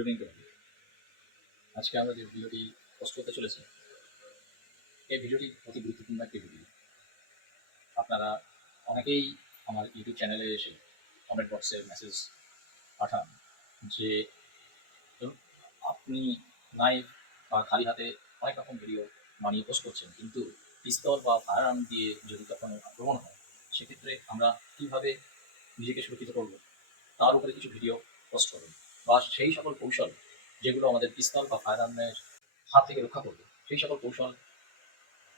Evening আজকে আমরা যে ভিডিওটি পোস্ট করতে চলেছি, এই ভিডিওটি অতি গুরুত্বপূর্ণ একটি ভিডিও আপনারা অনেকেই আমার ইউটিউব চ্যানেলে এসে কমেন্ট বক্সে মেসেজ পাঠান যে আপনি নাইফ বা খালি হাতে অনেক রকম ভিডিও বানিয়ে পোস্ট করছেন, কিন্তু পিস্তল বা ফায়ার দিয়ে যদি কখনো আক্রমণ হয়, সেক্ষেত্রে আমরা কীভাবে নিজেকে সুরক্ষিত করব? তার উপরে কিছু ভিডিও পোস্ট করুন বা সেই সকল কৌশল যেগুলো আমাদের পিস্তল বা ফায়ার হাত থেকে রক্ষা করবে, সেই সকল কৌশল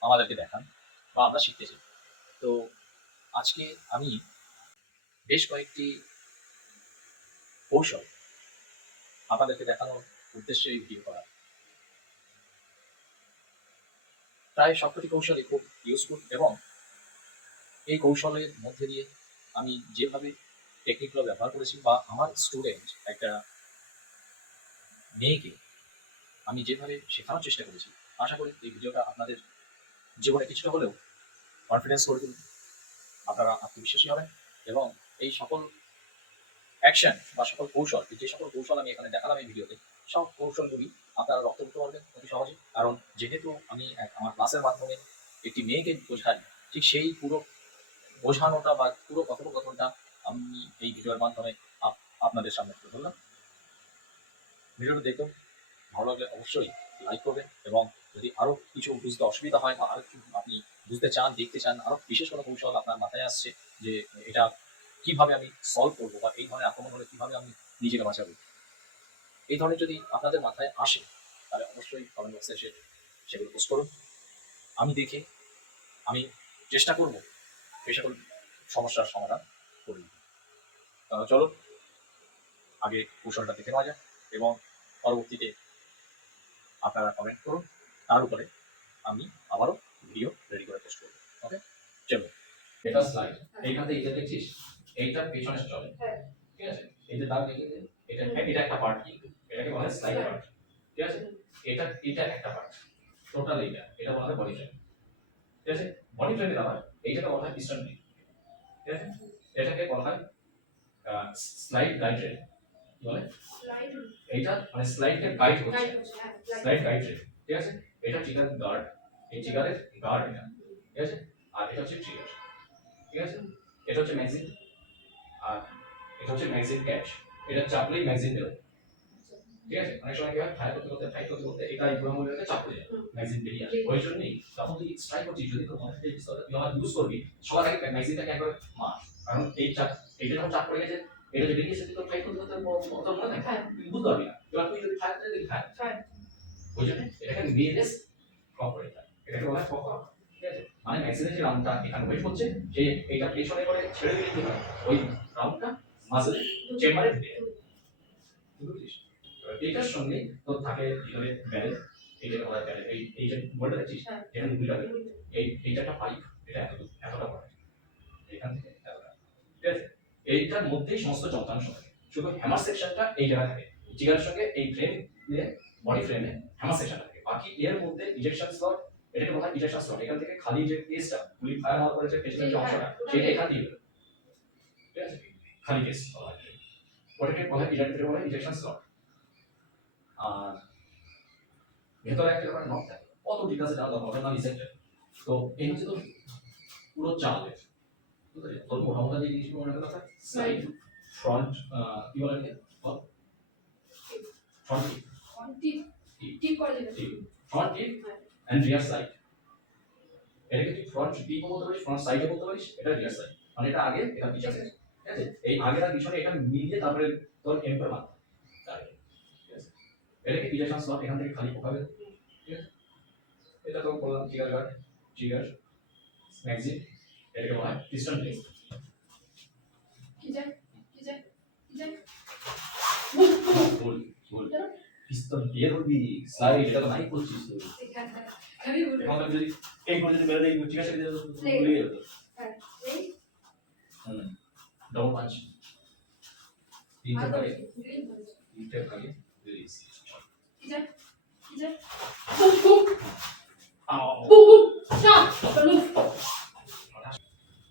আমাদেরকে দেখান বা আমরা শিখতে চাই। তো আজকে আমি বেশ কয়েকটি কৌশল আপনাদেরকে দেখানোর উদ্দেশ্যে এই ভিডিও করা। প্রায় সবকটি কৌশলই খুব ইউজফুল এবং এই কৌশলের মধ্যে দিয়ে আমি যেভাবে টেকনিকগুলো ব্যবহার করেছি বা আমার স্টুডেন্ট একটা মেয়েকে আমি যেভাবে শেখানোর চেষ্টা করেছি, আশা করি এই ভিডিওটা আপনাদের জীবনে কিছুটা হলেও কনফিডেন্স করে তুলবে। আপনারা আত্মবিশ্বাসী হবেন এবং এই সকল অ্যাকশন বা সকল কৌশল, যে সকল কৌশল আমি এখানে দেখালাম এই ভিডিওতে, সব কৌশলগুলি আপনারা রপ্ত করতে পারবেন অতি সহজে কারণ যেহেতু আমি আমার ক্লাসের মাধ্যমে একটি মেয়েকে বোঝাই, ঠিক সেই পুরো বোঝানোটা বা পুরো কথোপকথনটা আমি এই ভিডিওর মাধ্যমে আপ- আপনাদের সামনে তুলে ধরলাম। ভিডিওটা দেখুন ভালো লাগলে অবশ্যই লাইক করবেন এবং যদি আরও কিছু বুঝতে অসুবিধা হয় বা আরও আপনি বুঝতে চান দেখতে চান আরও বিশেষ কোনো কৌশল আপনার মাথায় আসছে যে এটা কীভাবে আমি সলভ করব বা এই ধরনের আক্রমণ হলে কীভাবে আমি নিজেকে বাঁচাবো এই ধরনের যদি আপনাদের মাথায় আসে তাহলে অবশ্যই কমেন্ট বক্সে এসে সেগুলো পোস্ট করুন। আমি দেখে আমি চেষ্টা করব সেই সকল সমস্যার সমাধান করি আহ, চলো আগে কৌশলটা দেখে নেওয়া যাক এবং পরবর্তীতে আপনারা কমেন্ট করুন। তার উপরে আমি আবারও ভিডিও রেডি করে পোস্ট করব। ওকে চলো। এটা স্লাইড এইখান থেকে এটা দেখছিস? এইটা পিছনে চলে হ্যাঁ। ঠিক আছে? এই যে দাগ দেখে এটা এটা একটা পার্ট কিন্তু এটাকে বলা হয়। স্লাইড পার্ট ঠিক আছে? এটা এটা একটা পার্ট টোটাল এইটা। এটা বলা হয় বডি ফ্রেম ঠিক আছে? বডি ফ্রেমের আবার এইটাকে বলা হয় পিস্টন ঠিক আছে? এটাকে বলা হয় স্লাইড গাইড রেল কি বলে? এইটা মানে স্লাইডকে গাইড করছে স্লাইড গাইড ঠিক আছে? এটা ট্রিগার গার্ড এই ট্রিগারের গার্ড এটা। ঠিক আছে? আর এটা হচ্ছে ট্রিগার ঠিক আছে? এটা হচ্ছে ম্যাগজিন আর এটা হচ্ছে ম্যাগজিন ক্যাচ এটা চাপলেই ম্যাগজিন বেরোয়। ঠিক আছে? অনেক সময় কি হয়? ফায়ার করতে করতে ফাইট করতে করতে এটা এই মূল্যকে চাপ হয়ে যায়। ম্যাগজিন বেরিয়ে আসে। ওই জন্যই তখন তুই স্ট্রাইক করছিস। যদি তোর মনে হয় তুই আমার ইউজ করবি। সবার আগে ম্যাগজিনটাকে একবার মার। কারণ এই চাপ এইটা যখন চাপ পড়ে গেছে এটা যে করতে করতে মনে থাকে হ্যাঁ। বুঝতে পারবি না। এবার তুই যদি ওই জন্য এটাকে এটাকে বলা হয় মানে যে রাউন্ডটা এখানে ওয়েট হচ্ছে যে এইটা পেছনে করে ছেড়ে দিলে কি হয়? ওই রাউন্ডটা মাসেল চেম্বারে ঢুকে এটার সঙ্গে তোর থাকে ভিতরে ব্যারেল এইটাকে বলা হয় ব্যারেল এই এই যে বলটা দেখছিস? হ্যাঁ। এখানে দুইটা এই এইটা একটা পাইপ এটা এত এতটা বড়। এখান থেকে এইটার মধ্যেই সমস্ত যন্ত্রাংশ থাকে। শুধু হ্যামার সেকশনটা এই জায়গায় থাকে। জিগারের সঙ্গে এই ফ্রেম বডি ফ্রেমে হ্যামার সেকশন থাকে। বাকি এর মধ্যে ইজেকশন স্লট এটাকে বলা হয় ইজেকশন স্লট এখান থেকে খালি যে কেসটা গুলি ফায়ার হওয়ার পরে যে পেছনের যে অংশটা সেটা এখান দিয়ে ঠিক আছে? খালি কেস হয়। ওটাকে বলা হয় ইজেক্টর বলা হয় ইজেকশন স্লট আর ভেতরে একটা ব্যাপার নট থাকে। কত ডিটেলসে জানা দরকার ওটার নাম তো এই হচ্ছে তো পুরো চালের? তোর মোটা যে জিনিসগুলো মনে কথা। সাইড ফ্রন্ট কি বলে ফ্রন্ট টিপ টিপ করে দিবেন ফ্রন্ট টিপ। রিয়ার সাইড এটাকে তুই ফ্রন্ট টিপও বলতে পারিস ফ্রন্ট সাইডও বলতে পারিস এটা রিয়ার সাইড মানে এটা আগে এটা পিছনে। ঠিক আছে? এই আগের আর পিছনে এটা মিলিয়ে তারপরে তোর এম্পার আছে? এটাকে ইজেকশন স্লট এখান থেকে খালি আছে? এটা তো বললাম ট্রিগার গার্ড ট্রিগার ম্যাগজিন এটাকে বলা হয় পিস্টন প্লেস কি যায় কি যায় কি যায় ভুল ভুল পিস্তল দিয়ে ধরবি স্লাইড এটা তো নাই করছিস তুই এখানে আমি বলব এখন আমি যদি এই করে যদি মেরে দেই ঠিক আছে ভুলে যেত হ্যাঁ এই হুম ডবল পাঁচ তিনটে আর ভাগে গ্রিন হচ্ছে তিনটে ভাগে রিলিজ কি যায় কি যায় বুম বুম আও boom boom shot move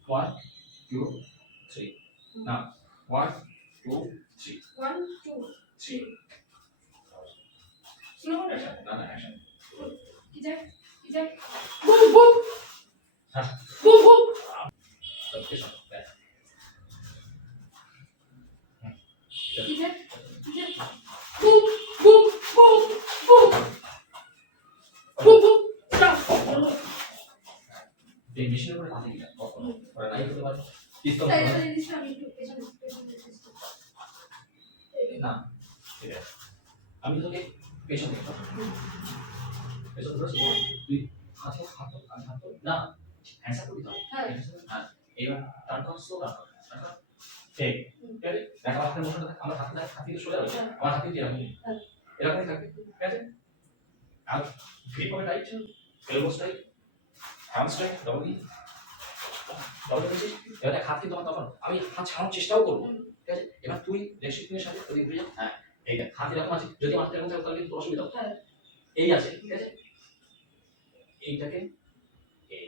one two three না one two three one two three slow করো অ্যাকশন না না অ্যাকশন কি যায় কি যায় বুম বুম হ্যাঁ। বুম বুম লোকেশন ব্যাস কি যায় কি যায় boom boom boom boom boom boom stop এই মেশিনের উপরে হাতে দিলাম কখনো। ওরা নাই করতে পারে। পিস্তল না ঠিক আছে। আমি তোকে পেছন দেখতে পেছন ধরেছি তুই হাতে হাত হাত না হ্যান্ডস আপ করবি তো। হ্যাঁ। হ্যাঁ এবার কর স্লো টান কর। টান ঠিক ঠিক আছে? দেখ আমার হাতের আমার হাতে হাত হ্যাঁ। আমার হাত থেকে হ্যাঁ। এরকমই থাকবে। ঠিক আছে? আর গ্রিপ হবে tight elbow strike ham strike double double ই এবার দেখ হাত কিন্তু আমার তখন আমি হাত ছাড়ানোর চেষ্টাও করব ঠিক আছে? এবার তুই লেগশিপের সাথে ওদিক ঘুরে হ্যাঁ এই দেখ হাত এরকম আছে যদি হাত এরকম থাকে তাহলে কিন্তু অসুবিধা হবে হ্যাঁ। এই আছে ঠিক আছে? এইটাকে এই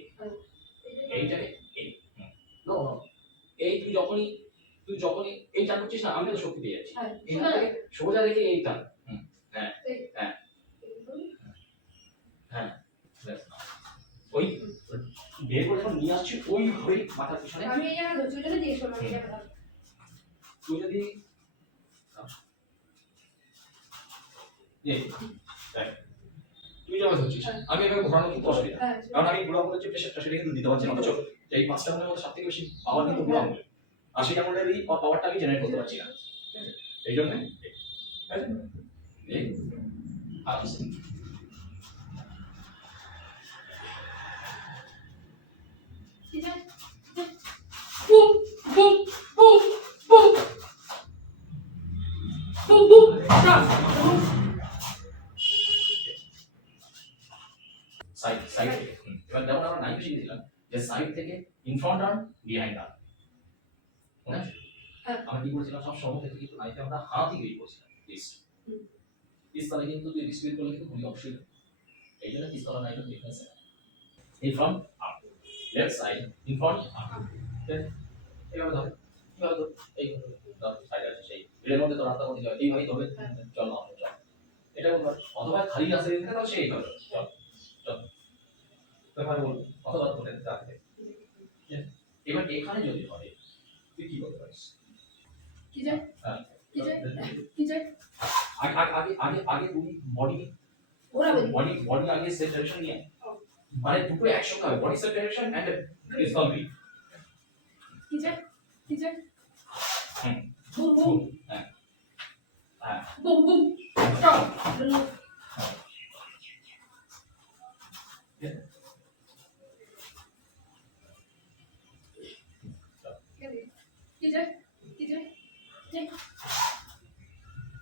এইটাকে এই নো নো এই তুই যখনই তুই যখনই এই টান করছিস না আমি তো শক্তি পেয়ে যাচ্ছি। হ্যাঁ সোজা রেখে এই টান ব্যাস। ওই বের করে যখন নিয়ে আসছি ওই ঘরে মাথার পিছনে। আমি এই জায়গা ধরছি করলাম এই জায়গাটা তুই যদি তুই যখন ধরছিস আমি এভাবে ঘোরানো কিন্তু অসুবিধা। হ্যাঁ কারণ আমি বুড়া আঙুলের যে প্রেশারটা সেটা কিন্তু দিতে পারছি না অথচ এই পাঁচটা আঙুলের মধ্যে সব থেকে বেশি পাওয়ার কিন্তু বুড়া আঙুলে আশি আঙুলের এই পাওয়ারটা আমি জেনারেট করতে পারছি না। ঠিক আছে? এই জন্য এই, ঠিক আছে? এই, আচ্ছা কি যায় boom boom boom boom boom boom stop side side থেকে। এবার যেমন আমরা নাইফ শিখে দিলাম। যে সাইড থেকে in front arm behind arm মনে আছে। আমরা কি করেছিলাম? সব সময় থেকে কিন্তু নাইফে আমরা হাতই বের করছিলাম রিস্ট হুম। পিস্তলে কিন্তু তুই রিস্ট করলে কিন্তু খুবই অবশ্যই এই জন্য পিস্তল আর নাইফের difference in front arm left side in front arm এইভাবে ধর কীভাবে ধর এই ধর সাইড আছে সেই। এর মধ্যে তো রাস্তা মধ্যে এইভাবেই ধরবে হ্যাঁ। চল না চল। এটা অথবা খালি তাহলে সেই চল চল। ব্যাপার বল। অথবা তোদের রাখবে এবার এখানে যদি হয় তুই কি করতে পারিস? কি যায়। কি যায় কি যায় আগে আগে আগে আগে আগে তুমি বডি ঘোরাবে বডি বডি আগে সেট নিয়ে। মানে দুটো একসঙ্গে হবে body set direction and B কি যায় কি যায় হুম। Boom boom. বুম বুম কি যায় কি যায়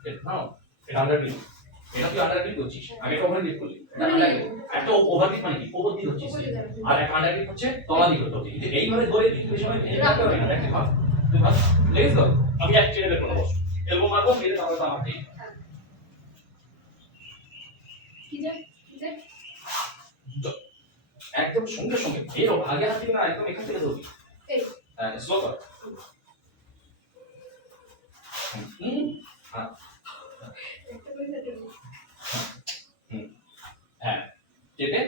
এটা নাও এটা আন্ডার ক্লিক এটা তুই আন্ডার করছিস। একটা ওভার ক্লিক করলি? একটা ওভার ক্লিক মানে কি ওপর দিক হচ্ছিস উপরে যাবে আর একটা আন্ডার ক্লিক হচ্ছে তলা দিক হচ্ছে কিন্তু এইভাবে ধরে তুই সময় ভেঙে রাখতে হবে। না একটা ভাব তুই ভাব আমি এক ছেড়ে বের করব এলবো মারবো মেরে তারপরে তো আমার কি যায় একদম সঙ্গে সঙ্গে বেরো আগে হাত থেকে না একদম এখান থেকে ধরবি। হ্যাঁ। স্লো কর হুম। হ্যাঁ। চেপে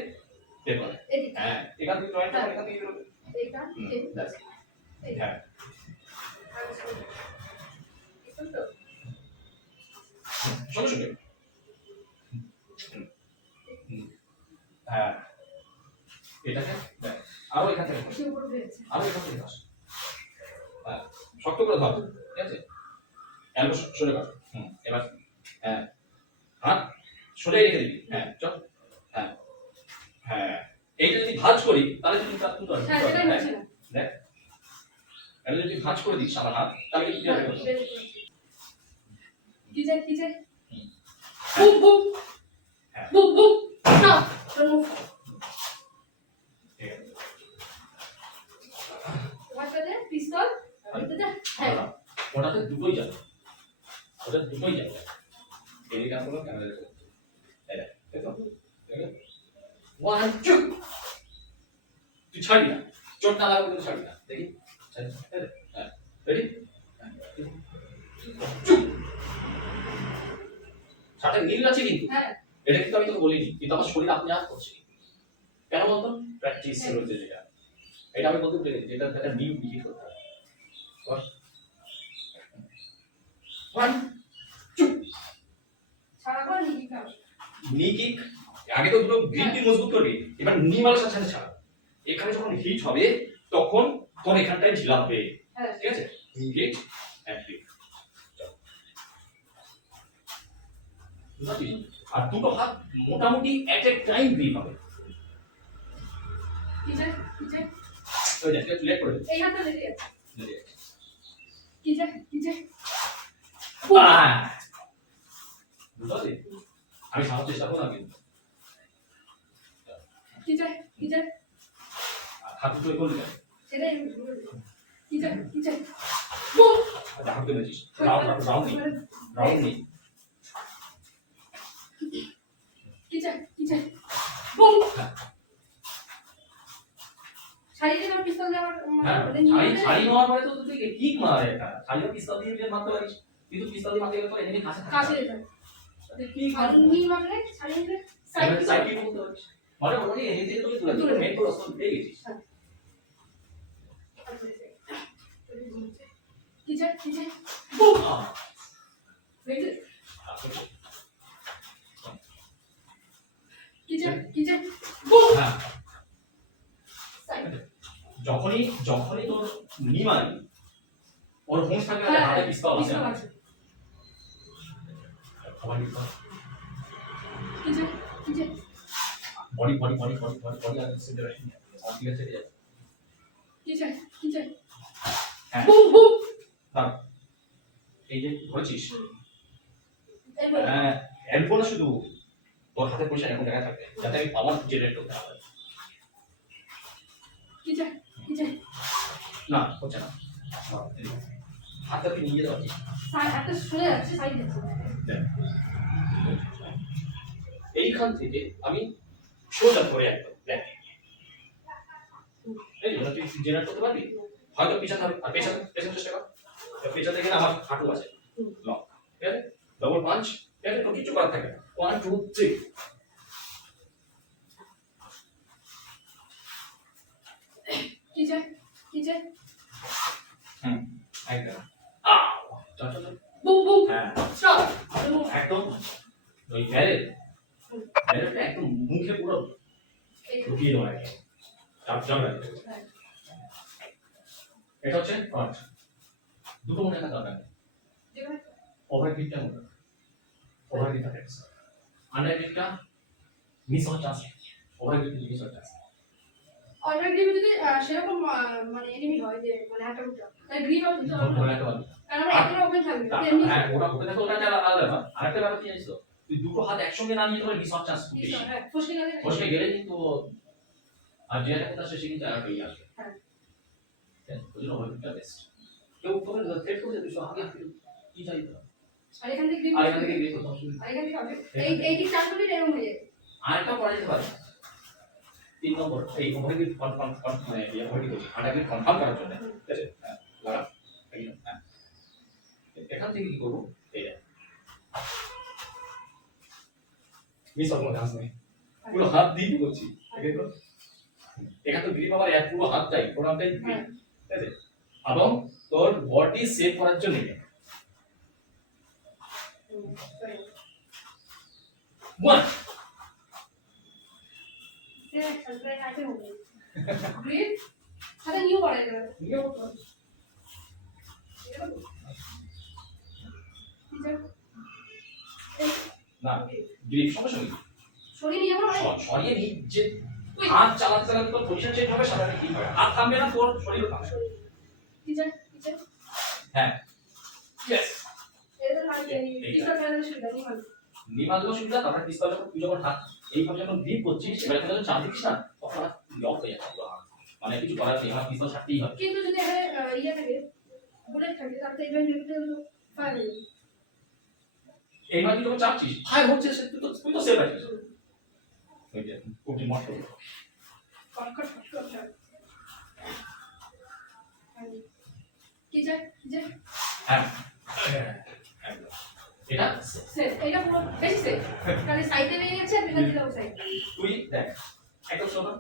বের করে। হ্যাঁ এখান থেকে জয়েন্ট করে এখান থেকে বেরোবে হ্যাঁ। সঙ্গে সঙ্গে। হ্যাঁ। এটাকে আরও এখান থেকে আরও এখান থেকে ধর। হ্যাঁ শক্ত করে ধর ঠিক আছে? এলবো সরে কর হুম এবার হ্যাঁ। হাত সরে রেখে দিবি। হ্যাঁ চল। হ্যাঁ। হ্যাঁ এইটা যদি ভাঁজ করি তাহলে কিন্তু তার কিন্তু হ্যাঁ না এটা যদি ভাঁজ করে দিই আমার হাত তাহলে হ্যাঁ। বের করেছি। কি যায় কি যায় হুম। বুম বুম হ্যাঁ। বুম বুম তুই না চোট না লাগাবে কিন্তু ছাড়বি না দেখি হ্যাঁ রেডি ছাটা নীল আছে কিন্তু। হ্যাঁ। এটা কিন্তু আমি তোকে বলিনি। কিন্তু আমার শরীর আপনি আপ করছে কেন বলতো? প্র্যাকটিস রয়েছে যেটা। এটা আমি বলতে গেছি। যেটা একটা নিয়ম বিহিত করতে হবে। নি কিক আগে তো দুটো গ্রিপ দিয়ে মজবুত করবি। এবার নি সাথে সাথে ছাড়া এখানে যখন হিট হবে তখন তখন এখানটায় ঝিলাবে হ্যাঁ। ঠিক আছে? অ্যান্ড কিক আর দুটো হাত মোটামুটি এট এ টাইম গ্রিপ হবে? আমি সাহায্য চেষ্টা করব না কিন্তু দুটো করলি কেন? সেটাই কি চাই কি চাই? বুম হাত রাউন্ড রাউন্ড রাউন্ড নি কি চাই কি চাই? বুম। শাড়িতে আমার পিস্তল দিয়ে আমার ছাড়ি নিয়ে ছাড়ি নেওয়ার পরে তো তুই কিক মারে একটা। ছাড়ি পিস্তল দিয়ে দিয়ে মারতে পারিস কিন্তু পিস্তল দিয়ে মারতে গেলে তো এমনি কাছে কাছে যেতে তুই নিয়ে মারলে শাড়ি সাইড সাইড সাইড কি বলতে পারিস। মানে তুলে তুলে মেন করে অস্ত্র গেছিস। হ্যাঁ। যখনই যখনই তোর নি মারবি ওর হোঁশ থাকবে না হাতে পিস্তল আছে। পিস্তল আছে। চাই? Body body body body body body সেন্টারেশন আর ঠিক আছে কি চাই কি চাই? হ্যাঁ। বুম বুম এই যে ধরেছিস? হ্যাঁ শুধু তোর হাতে পয়সা এখন থাকবে যাতে আমি জেনারেট করতে পারি। না হচ্ছে না। হাতটা তুই নিয়ে যেতে পারছিস একটা শুনে যাচ্ছে সাইড যাচ্ছে। এইখান থেকে আমি সোজা করে একদম দেখ এই জন্য তুই জেনারেট করতে পারবি? হয়তো পিছাতে হবে। আর পেছাতে পেছাতে চেষ্টা কর। পেছাতে গেলে আমার হাঁটু আছে। লং ঠিক আছে? ডবল পাঞ্চ ঠিক আছে? তোর কিছু করার থাকে না। ওয়ান টু থ্রি কি চাই কি চাই হুম একদম। আহ! চল চল চল। Broom boom. হ্যাঁ। স্টপ একদম। ওই ব্যারেল ব্যারেলটা একদম মুখে পুরো ঢুকিয়ে দেওয়া এটা হচ্ছে ফ্রন্ট দুটো মনে থাকা দরকার। যেখানে মনে ওভার কিকটা ফেক্স মিস হওয়ার চান্স ওভার মিস হওয়ার চান্স অর্ডার যদি সেরকম মানে এনিমি হয় যে মানে তাহলে দিতে না। কারণ আমার এখানে ওপেন থাকবে এমনি হ্যাঁ ওটা ওটা দেখো ওটা আলাদা ব্যাপার। আরেকটা ব্যাপার কি জানিস তো? তুই দুটো হাত একসঙ্গে না নিয়ে তোমার মিস হওয়ার চান্স বেশি হ্যাঁ ফসকে গেলে গেলে কিন্তু আর যে একটা সে কিন্তু আর পেয়ে আসবে। হ্যাঁ। হ্যাঁ ওই জন্য কিকটা বেস্ট কেউ তোকে থ্রেট করছে তুই আগে কি চাই তো? আর এখান থেকে আর এখান থেকে গিয়ে কোথাও শুরু আর এখান থেকে হবে। এই এই দিক চার মিনিট এরকম হয়ে যাবে। আরেকটা করা যেতে পারে। তিন নম্বর এই ওভারভিউ কনফার্ম মানে কনফার্ম করার জন্য। ঠিক আছে? হ্যাঁ লাগা হ্যাঁ। এখান থেকে কি করব? মিস নেই। পুরো হাত দিয়ে করছি। এখানে তো। এখানে তো গ্রিপ আবার এক পুরো হাতটাই পুরো হাতটাই গ্রিপ। ঠিক আছে? এবং তোর বডি সেভ করার জন্য ওয়ান হ্যাঁ। গ্রিপ সাথে নিউ করা না গ্রিপ সঙ্গে সরিয়ে নিয়ে সরিয়ে নিই যে হাত চালাতে চালাতে তোর পজিশন চেঞ্জ হবে সাথে কি হবে হাত থামবে না তোর শরীরও থামবে? হ্যাঁ। ইয়েস এরকম আর কি, এই- এই- পিস্তল সুবিধা নেই মানে। নিমাজও তারপরে পিস্তল যখন তুই যখন হাত এইভাবে যখন গ্রিপ করছিস এবার যখন চাপ দিচ্ছিস না তখন লক হয়ে যাচ্ছে মানে কিছু করার নেই আমার পিস্তল ছাড়তেই হবে। কিন্তু যদি এখানে ইয়ে থাকে বুলেট থাকে তাহলে ইভেন্ট ইভেন্ট ফায়ার হয়ে যাবে। এইবার তুই যখন চাপছিস হচ্ছে সে তুই তো তুই তো সেভ আছিস। ওই যে কোটি হয়। কি? কি? হ্যাঁ এটা সেফ এটা পুরো বেশি সেফ কারণ সাইডে লেগে গেছে আর এটা দিলাম সাইড তুই দেখ একদম শোনো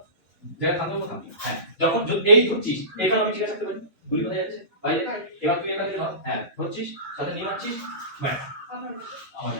জায়গা থামবো কোথাও হ্যাঁ যখন এই ধরছিস এটা আমি ঠিক আছে থাকতে পারি? গুলি কোথায় যাচ্ছে? বাইরে এবার তুই এটা দিয়ে ধর হ্যাঁ ধরছিস সাথে নিয়ে যাচ্ছিস ব্যাস। আমার